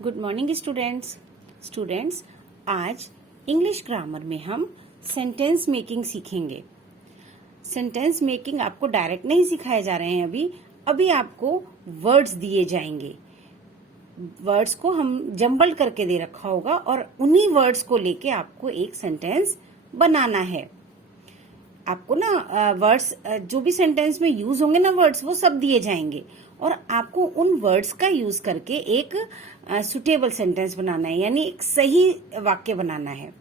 Good morning students आज English grammar में हम सेंटेंस मेकिंग सीखेंगे। सेंटेंस मेकिंग आपको डायरेक्ट नहीं सिखाए जा रहे हैं। अभी आपको वर्ड्स दिए जाएंगे। वर्ड्स को हम जंबल करके दे रखा होगा और उन्हीं वर्ड्स को लेके आपको एक सेंटेंस बनाना है। आपको ना वर्ड्स जो भी सेंटेंस में यूज होंगे ना वर्ड्स, वो सब दिए जाएंगे और आपको उन वर्ड्स का यूज करके एक सुटेबल सेंटेंस बनाना है, यानी एक सही वाक्य बनाना है।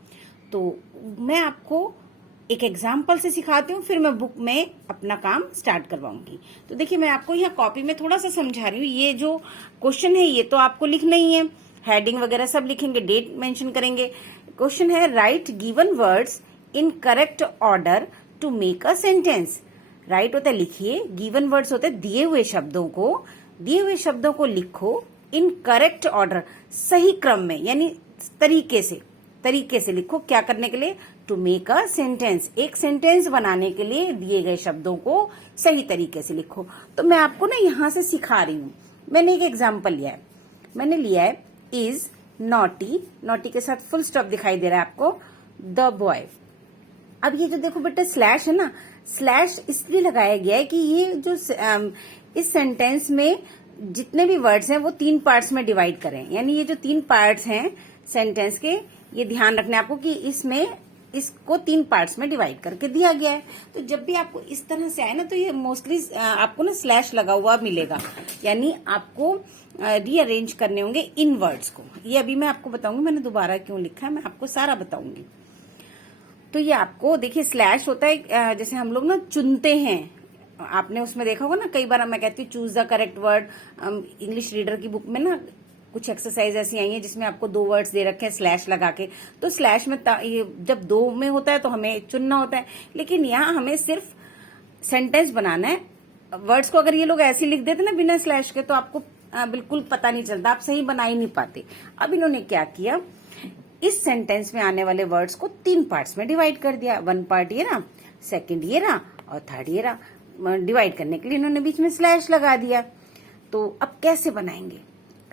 तो मैं आपको एक एग्जाम्पल से सिखाती हूँ, फिर मैं बुक में अपना काम स्टार्ट करवाऊंगी। तो देखिए, मैं आपको यहाँ कॉपी में थोड़ा सा समझा रही हूँ। ये जो क्वेश्चन है ये तो आपको लिखना ही है, हेडिंग वगैरह सब लिखेंगे, डेट मेंशन करेंगे। क्वेश्चन है write given words in correct order to make a sentence. Write होता है लिखिए, गिवन वर्ड्स होते हैं दिए हुए शब्दों को लिखो इन करेक्ट ऑर्डर, सही क्रम में, यानी तरीके से लिखो। क्या करने के लिए? टू मेक अ सेंटेंस, एक सेंटेंस बनाने के लिए दिए गए शब्दों को सही तरीके से लिखो। तो मैं आपको ना यहां से सिखा रही हूं। मैंने एक एग्जाम्पल लिया है, मैंने लिया है इज नॉटी के साथ फुल स्टॉप दिखाई दे रहा है आपको, द बॉय। अब ये जो देखो बेटा स्लैश है ना, स्लैश इसलिए लगाया गया है कि ये जो इस सेंटेंस में जितने भी वर्ड्स हैं वो 3 पार्ट्स में डिवाइड करें। यानी ये जो 3 पार्ट्स हैं सेंटेंस के, ये ध्यान रखना है आपको कि इसको 3 पार्ट्स में डिवाइड करके दिया गया है। तो जब भी आपको इस तरह से आए ना, तो ये मोस्टली आपको ना स्लैश लगा हुआ मिलेगा, यानी आपको रीअरेंज करने होंगे इन वर्ड्स को। ये अभी मैं आपको बताऊंगी मैंने दोबारा क्यों लिखा है, मैं आपको सारा बताऊंगी। तो ये आपको देखिए स्लैश होता है, जैसे हम लोग ना चुनते हैं, आपने उसमें देखा होगा ना, कई बार मैं कहती हूँ choose the correct word. English reader की बुक में ना कुछ एक्सरसाइज ऐसी आई है जिसमें आपको 2 वर्ड्स दे रखे हैं स्लैश लगा के। तो स्लैश में ये जब 2 में होता है तो हमें चुनना होता है, लेकिन यहाँ हमें सिर्फ सेंटेंस बनाना है। वर्ड्स को अगर ये लोग ऐसे लिख देते ना बिना स्लैश के, तो आपको बिल्कुल पता नहीं चलता, आप सही बना ही नहीं पाते। अब इन्होंने क्या किया, इस सेंटेंस में आने वाले वर्ड्स को 3 पार्ट्स में डिवाइड कर दिया। 1 पार्ट ये रहा, सेकंड ये रहा और थर्ड ये रहा। डिवाइड करने के लिए इन्होंने बीच में स्लैश लगा दिया। तो अब कैसे बनाएंगे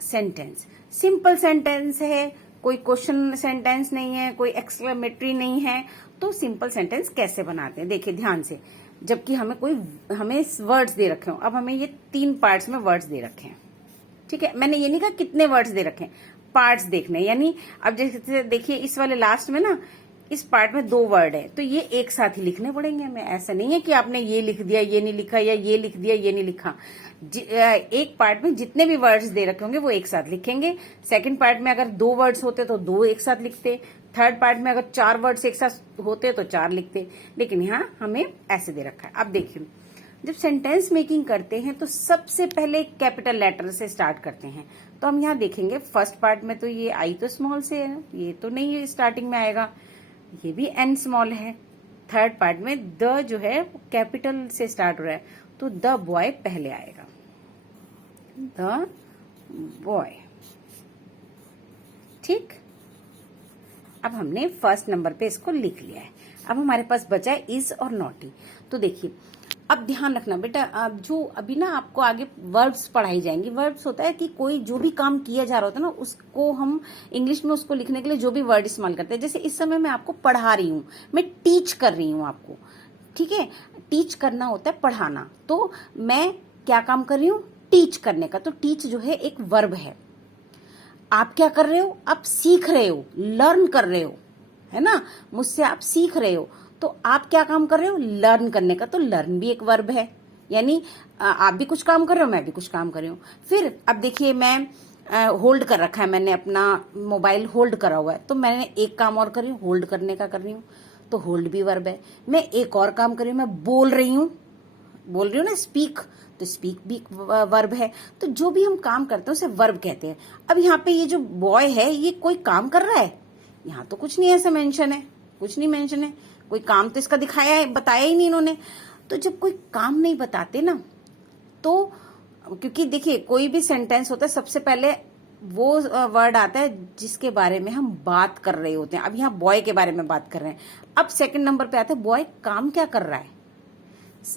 सेंटेंस? सिंपल सेंटेंस है, कोई क्वेश्चन सेंटेंस नहीं है, कोई एक्सक्लेमेटरी नहीं है। तो सिंपल सेंटेंस कैसे बनाते हैं देखिए ध्यान से। जबकि हमें वर्ड्स दे रखे हो, अब हमें ये 3 पार्ट्स में वर्ड्स दे रखे हैं, ठीक है। मैंने ये नहीं कहा कितने वर्ड्स दे रखे हैं, पार्ट्स देखने। यानी अब जैसे देखिए इस वाले लास्ट में ना, इस पार्ट में 2 वर्ड है, तो ये एक साथ ही लिखने पड़ेंगे हमें। ऐसा नहीं है कि आपने ये लिख दिया ये नहीं लिखा, या ये लिख दिया ये नहीं लिखा। एक पार्ट में जितने भी वर्ड्स दे रखे होंगे वो एक साथ लिखेंगे। सेकंड पार्ट में अगर 2 वर्ड्स होते तो 2 एक साथ लिखते। थर्ड पार्ट में अगर 4 वर्ड्स एक साथ होते तो 4 लिखते, लेकिन यहाँ हमें ऐसे दे रखा है। अब देखिए, जब सेंटेंस मेकिंग करते हैं तो सबसे पहले कैपिटल लेटर से स्टार्ट करते हैं। तो हम यहाँ देखेंगे फर्स्ट पार्ट में तो ये आई तो स्मॉल से है, ये तो नहीं है स्टार्टिंग में आएगा, ये भी एन स्मॉल है। थर्ड पार्ट में द जो है कैपिटल से स्टार्ट हो रहा है, तो द बॉय पहले आएगा, द बॉय, ठीक। अब हमने फर्स्ट नंबर पे इसको लिख लिया है। अब हमारे पास बचा है इज और नॉटी। तो देखिए, अब ध्यान रखना बेटा, अब जो अभी ना आपको आगे वर्ब्स पढ़ाई जाएंगी। वर्ब्स होता है कि कोई जो भी काम किया जा रहा होता है ना, उसको हम इंग्लिश में उसको लिखने के लिए जो भी वर्ड इस्तेमाल करते हैं। जैसे इस समय मैं आपको पढ़ा रही हूँ, मैं टीच कर रही हूँ आपको, ठीक है। टीच करना होता है पढ़ाना, तो मैं क्या काम कर रही हूँ? टीच करने का। तो टीच जो है एक वर्ब है। आप क्या कर रहे हो? आप सीख रहे हो, लर्न कर रहे हो, है ना। मुझसे आप सीख रहे हो, तो आप क्या काम कर रहे हो? लर्न करने का। तो लर्न भी एक वर्ब है, यानी आप भी कुछ काम कर रहे हो, मैं भी कुछ काम कर रही हूँ। फिर अब देखिए, मैं होल्ड कर रखा है, मैंने अपना मोबाइल होल्ड करा हुआ है, तो मैंने एक काम और कर रही हूँ, होल्ड करने का कर रही हूँ, तो होल्ड भी वर्ब है। मैं एक और काम कर रही हूँ, मैं बोल रही हूँ ना, स्पीक, तो स्पीक भी वर्ब है। तो जो भी हम काम करते हैं उसे वर्ब कहते हैं। अब यहाँ पे ये जो बॉय है, ये कोई काम कर रहा है? यहाँ तो कुछ नहीं ऐसा मेंशन है, कुछ नहीं मेंशन है, कोई काम तो इसका दिखाया है, बताया ही नहीं इन्होंने। तो जब कोई काम नहीं बताते ना, तो क्योंकि देखिए कोई भी सेंटेंस होता है, सबसे पहले वो वर्ड आता है जिसके बारे में हम बात कर रहे होते हैं। अब यहाँ बॉय के बारे में बात कर रहे हैं। अब सेकंड नंबर पे आता है बॉय काम क्या कर रहा है।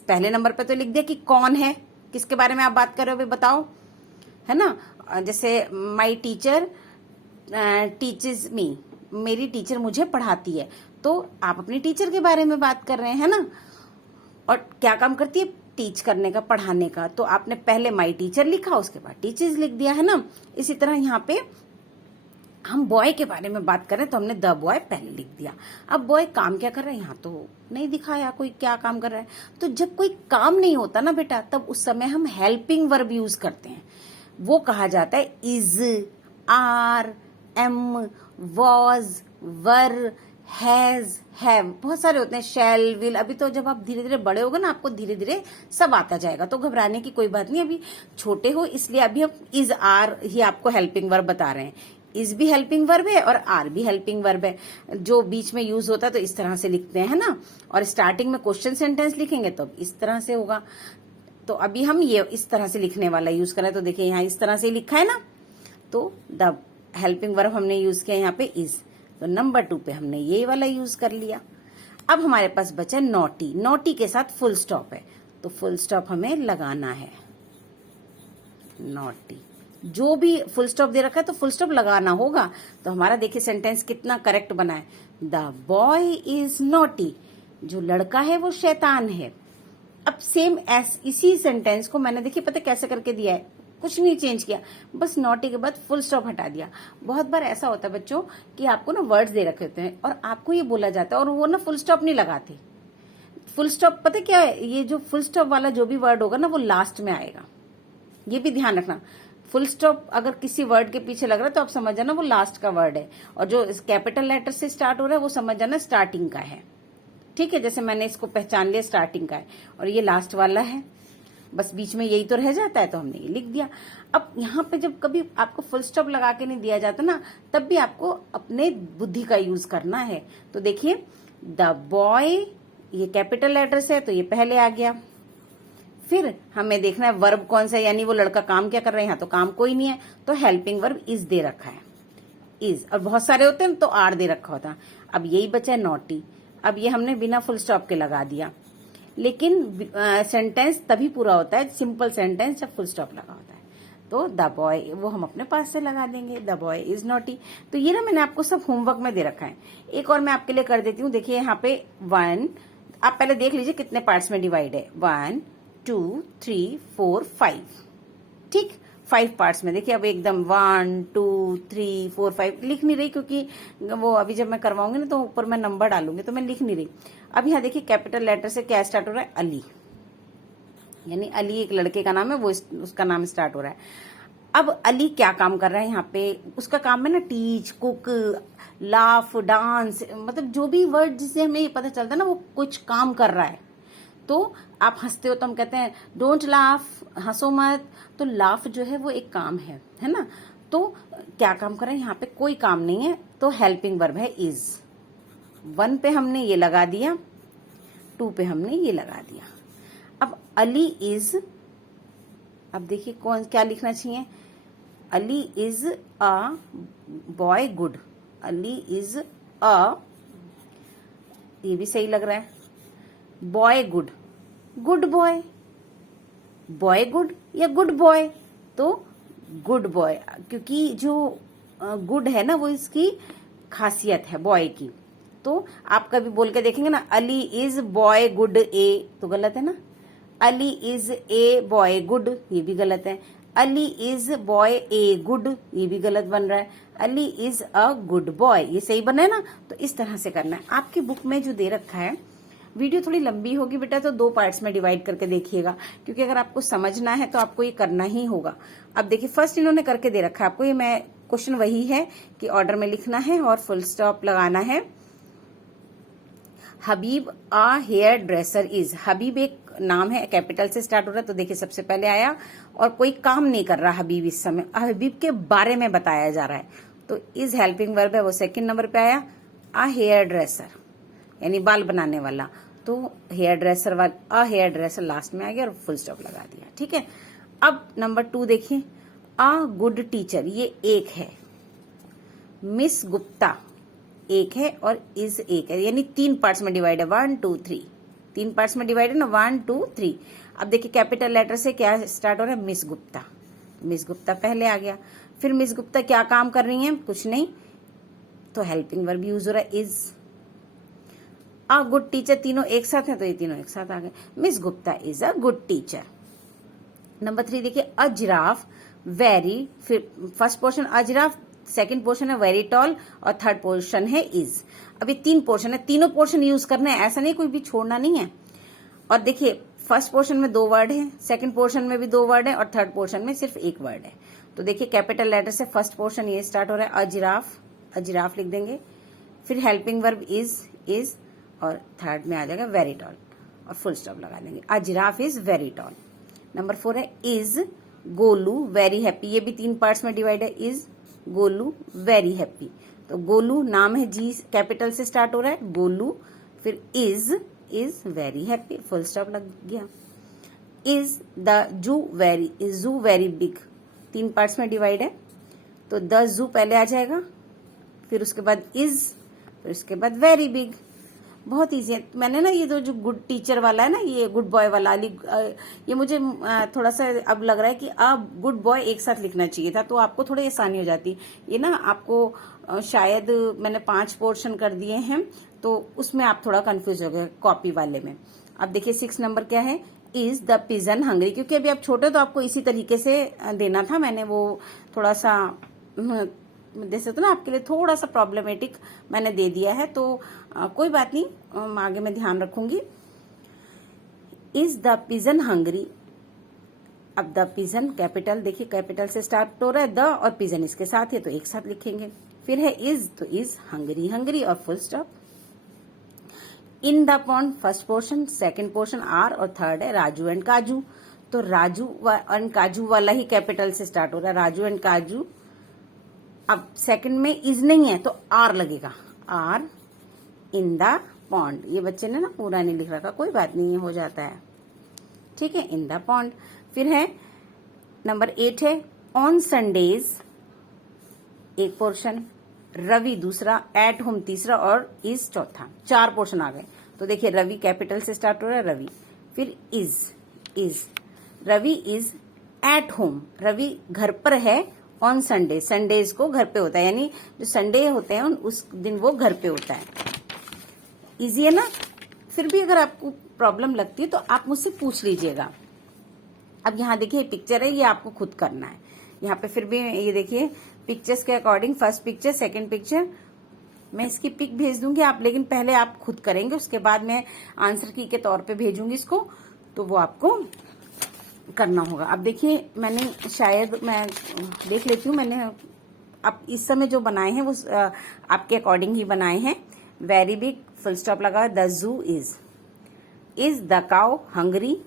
पहले नंबर पे तो लिख दिया कि कौन है, किसके बारे में आप बात कर रहे हो, बताओ, है ना। जैसे माई टीचर टीचेस मी, मेरी टीचर मुझे पढ़ाती है, तो आप अपनी टीचर के बारे में बात कर रहे हैं ना। और क्या काम करती है? टीच करने का, पढ़ाने का। तो आपने पहले माई टीचर लिखा, उसके बाद टीचर्स लिख दिया, है ना। इसी तरह यहाँ पे हम बॉय के बारे में बात करें तो हमने द बॉय पहले लिख दिया। अब बॉय काम क्या कर रहा है, यहाँ तो नहीं दिखाया कोई क्या काम कर रहा है। तो जब कोई काम नहीं होता ना बेटा, तब उस समय हम हेल्पिंग वर्ब यूज करते हैं। वो कहा जाता है is, are, am, was, were, has, have, बहुत सारे होते हैं, शैल, विल। अभी तो जब आप धीरे धीरे बड़े होगे ना, आपको धीरे धीरे सब आता जाएगा, तो घबराने की कोई बात नहीं। अभी छोटे हो इसलिए अभी हम इज, आर ही आपको हेल्पिंग वर्ब बता रहे हैं। इज भी हेल्पिंग वर्ब है और आर भी हेल्पिंग वर्ब है। जो बीच में यूज होता है तो इस तरह से लिखते हैं, है ना। और स्टार्टिंग में क्वेश्चन सेंटेंस लिखेंगे तो इस तरह से होगा। तो अभी हम ये इस तरह से लिखने वाला यूज करें, तो देखिए यहाँ इस तरह से लिखा है ना। तो द हेल्पिंग वर्ब हमने यूज किया यहाँ पे इज, तो नंबर 2 पे हमने ये वाला यूज कर लिया। अब हमारे पास बचा नॉटी। नॉटी के साथ फुल स्टॉप है, तो फुल स्टॉप हमें लगाना है। नॉटी, जो भी फुल स्टॉप दे रखा है तो फुल स्टॉप लगाना होगा। तो हमारा देखिए सेंटेंस कितना करेक्ट बना है। द बॉय इज नॉटी, जो लड़का है वो शैतान है। अब सेम इसी सेंटेंस को मैंने देखिए पता कैसे करके दिया है, कुछ नहीं चेंज किया, बस नॉटी के बाद फुल स्टॉप हटा दिया। बहुत बार ऐसा होता है बच्चों कि आपको ना वर्ड्स दे रखे होते हैं और आपको ये बोला जाता है और वो ना फुल स्टॉप नहीं लगाते। फुल स्टॉप पता क्या है, ये जो फुल स्टॉप वाला जो भी वर्ड होगा ना वो लास्ट में आएगा, ये भी ध्यान रखना। फुल स्टॉप अगर किसी वर्ड के पीछे लग रहा है तो आप समझ जाना वो लास्ट का वर्ड है, और जो कैपिटल लेटर से स्टार्ट हो रहा है वो समझ जाना स्टार्टिंग का है। ठीक है, जैसे मैंने इसको पहचान लिया स्टार्टिंग का है और ये लास्ट वाला है, बस बीच में यही तो रह जाता है, तो हमने ये लिख दिया। अब यहाँ पे जब कभी आपको फुल स्टॉप लगा के नहीं दिया जाता ना, तब भी आपको अपने बुद्धि का यूज करना है। तो देखिए द बॉय, ये कैपिटल लेटर से है तो ये पहले आ गया। फिर हमें देखना है वर्ब कौन सा है, यानी वो लड़का काम क्या कर रहा है। यहाँ तो काम कोई नहीं है, तो हेल्पिंग वर्ब इज दे रखा है, इज। और बहुत सारे होते हैं तो आर दे रखा होता। अब यही बचा है नॉटी। अब ये हमने बिना फुल स्टॉप के लगा दिया, लेकिन सेंटेंस तभी पूरा होता है, सिंपल सेंटेंस, जब फुल स्टॉप लगा होता है। तो द बॉय वो हम अपने पास से लगा देंगे, द बॉय इज नॉटी। तो ये ना मैंने आपको सब होमवर्क में दे रखा है। एक और मैं आपके लिए कर देती हूँ। देखिए यहाँ पे 1, आप पहले देख लीजिए कितने पार्ट्स में डिवाइड है। 1 2 3 4 5, ठीक, 5 पार्ट्स में। देखिए अब एकदम 1 2 3 4 5 लिख नहीं रही, क्योंकि वो अभी जब मैं करवाऊंगी ना तो ऊपर मैं नंबर डालूंगी, तो मैं लिख नहीं रही। अब यहाँ देखिए कैपिटल लेटर से क्या स्टार्ट हो रहा है, अली, यानी अली एक लड़के का नाम है, वो उसका नाम स्टार्ट हो रहा है। अब अली क्या काम कर रहा है यहाँ पे, उसका काम है ना टीच, कुक, लाफ, डांस, मतलब जो भी वर्ड जिससे हमें ये पता चलता है ना वो कुछ काम कर रहा है। तो आप हंसते हो तो हम कहते हैं डोंट लाफ, हंसो मत। तो लाफ जो है वो एक काम है ना। तो क्या काम कर रहा है यहाँ पे, कोई काम नहीं है, तो हेल्पिंग वर्ब है इज। 1 पे हमने ये लगा दिया, 2 पे हमने ये लगा दिया। अब अली इज, अब देखिए कौन क्या लिखना चाहिए, Ali is a boy good, Ali is a, ये भी सही लग रहा है, boy good, good boy, boy good या गुड बॉय, तो गुड बॉय, क्योंकि जो गुड है ना वो इसकी खासियत है बॉय की। तो आप कभी बोल के देखेंगे ना अली इज बॉय गुड ए, तो गलत है ना। Ali is a boy good, ये भी गलत है। Ali is boy a good, ये भी गलत बन रहा है। Ali is a good boy, ये सही बना है ना। तो इस तरह से करना है। आपकी बुक में जो दे रखा है, वीडियो थोड़ी लंबी होगी बेटा, तो 2 पार्ट्स में डिवाइड करके देखिएगा, क्योंकि अगर आपको समझना है तो आपको ये करना ही होगा। अब देखिए फर्स्ट इन्होंने करके दे रखा है आपको, ये मैं क्वेश्चन वही है कि ऑर्डर में लिखना है और फुल स्टॉप लगाना है। हबीब आ हेयर ड्रेसर इज, हबीब एक नाम है, कैपिटल से स्टार्ट हो रहा है, तो देखिए सबसे पहले आया, और कोई काम नहीं कर रहा हबीब इस समय, हबीब के बारे में बताया जा रहा है, तो इज हेल्पिंग वर्ब है, वो सेकंड नंबर पे आया। आ हेयर ड्रेसर यानी बाल बनाने वाला, तो हेयर ड्रेसर वाला, अ हेयर ड्रेसर लास्ट में आ गया और फुल स्टॉप लगा दिया, ठीक है। अब नंबर 2 देखिए, अ गुड टीचर, ये एक है, मिस गुप्ता एक है और इज एक है, यानी 3 पार्ट्स में डिवाइड है, 1 2 3, 3 पार्ट्स में डिवाइड है ना, 1 2 3। अब देखिए कैपिटल लेटर से क्या स्टार्ट हो रहा है, मिस गुप्ता, मिस गुप्ता पहले आ गया। फिर मिस गुप्ता क्या काम कर रही हैं? कुछ नहीं, तो हेल्पिंग वर्ब यूज हो रहा है, इज। अ गुड टीचर तीनों एक साथ हैं, तो ये तीनों एक साथ आ गए। Miss Gupta is a good teacher. Number 3 देखिए, अ जिराफ वेरी, फिर फर्स्ट पोर्शन अ जिराफ, सेकंड पोर्शन है वेरी टॉल और थर्ड पोर्शन है इज। अभी 3 पोर्शन है, तीनों पोर्शन यूज करने हैं, ऐसा नहीं कोई भी छोड़ना नहीं है। और देखिए फर्स्ट पोर्शन में 2 वर्ड है, सेकंड पोर्शन में भी 2 वर्ड है और थर्ड पोर्शन में सिर्फ 1 वर्ड है। तो देखिए कैपिटल लेटर से फर्स्ट पोर्शन ये स्टार्ट हो रहा है, अ जिराफ लिख देंगे, फिर हेल्पिंग वर्ब इज और थर्ड में आ जाएगा वेरी टॉल और फुल स्टॉप लगा देंगे, a giraffe is very tall. Number 4 है इज गोलू वेरी हैप्पी, ये भी 3 पार्ट्स में डिवाइड है, इज गोलू वेरी हैप्पी। तो गोलू नाम है, जी कैपिटल से स्टार्ट हो रहा है, गोलू, फिर is very happy, full stop लग गया। इज जू वेरी बिग, 3 पार्ट्स में डिवाइड है, तो द जू पहले आ जाएगा, फिर उसके बाद इज, फिर उसके बाद वेरी बिग। बहुत इजी है। मैंने ना ये जो गुड टीचर वाला है ना, ये गुड बॉय वाला, ये मुझे थोड़ा सा अब लग रहा है कि अब गुड बॉय एक साथ लिखना चाहिए था, तो आपको थोड़ी आसानी हो जाती। ये ना आपको शायद मैंने 5 पोर्शन कर दिए हैं, तो उसमें आप थोड़ा कंफ्यूज हो गए कॉपी वाले में। अब देखिए 6 नंबर क्या है, इज द पिजन हंग्री, क्योंकि अभी आप छोटे तो आपको इसी तरीके से देना था, मैंने वो थोड़ा सा जैसे तो ना आपके लिए थोड़ा सा प्रॉब्लमेटिक मैंने दे दिया है, तो कोई बात नहीं, आगे मैं ध्यान रखूंगी। इज द पिजन हंग्री, अब द पिजन कैपिटल, देखिए कैपिटल से स्टार्ट हो रहा है, द और पिजन इसके साथ है तो एक साथ लिखेंगे। फिर है इज, तो इज हंग्री और full stop. In the pond first portion, second portion are और थर्ड है राजू एंड काजू, तो राजू एंड काजू वाला ही कैपिटल से स्टार्ट हो रहा है, राजू एंड काजू। अब सेकंड में इज नहीं है तो आर लगेगा, आर इन द पॉन्ड। ये बच्चे ने ना पूरा नहीं लिख रखा, कोई बात नहीं, ये हो जाता है, ठीक है, इन द पॉन्ड। फिर है नंबर 8 है ऑन संडेज, एक पोर्शन, रवि दूसरा, एट होम तीसरा और इज चौथा, 4 पोर्शन आ गए। तो देखिए रवि कैपिटल से स्टार्ट हो रहा है, रवि, फिर is Ravi is at home, Ravi घर पर है, ऑन संडे, संडेज को घर पे होता है, यानी जो संडे होते हैं उस दिन वो घर पे होता है। इजी है ना। फिर भी अगर आपको प्रॉब्लम लगती है तो आप मुझसे पूछ लीजिएगा। अब यहाँ देखिए पिक्चर है, ये आपको खुद करना है। यहाँ पे फिर भी ये देखिए पिक्चर्स के according first picture, second picture, मैं इसकी पिक भेज दूंगी आप, लेकिन पहले आप खुद करेंगे, उसके बाद मैं आंसर की के तौर पे भेजूंगी इसको, तो वो आपको करना होगा। अब देखिए मैंने शायद, मैं देख लेती हूँ, मैंने अब इस समय जो बनाए हैं वो आपके अकॉर्डिंग ही बनाए हैं। वेरी बिग, फुल स्टॉप लगा, the zoo is the cow hungry,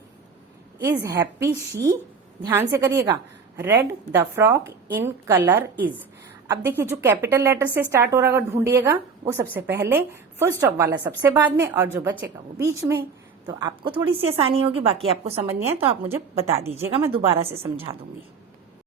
is happy she, ध्यान से करिएगा, read the frock in colour is. अब देखिए जो कैपिटल लेटर से स्टार्ट हो रहा है ढूंढिएगा, वो सबसे पहले, फुल स्टॉप वाला सबसे बाद में, और जो बचेगा वो बीच में। तो आपको थोड़ी सी आसानी होगी, बाकी आपको समझ नहीं आए तो आप मुझे बता दीजिएगा, मैं दोबारा से समझा दूंगी।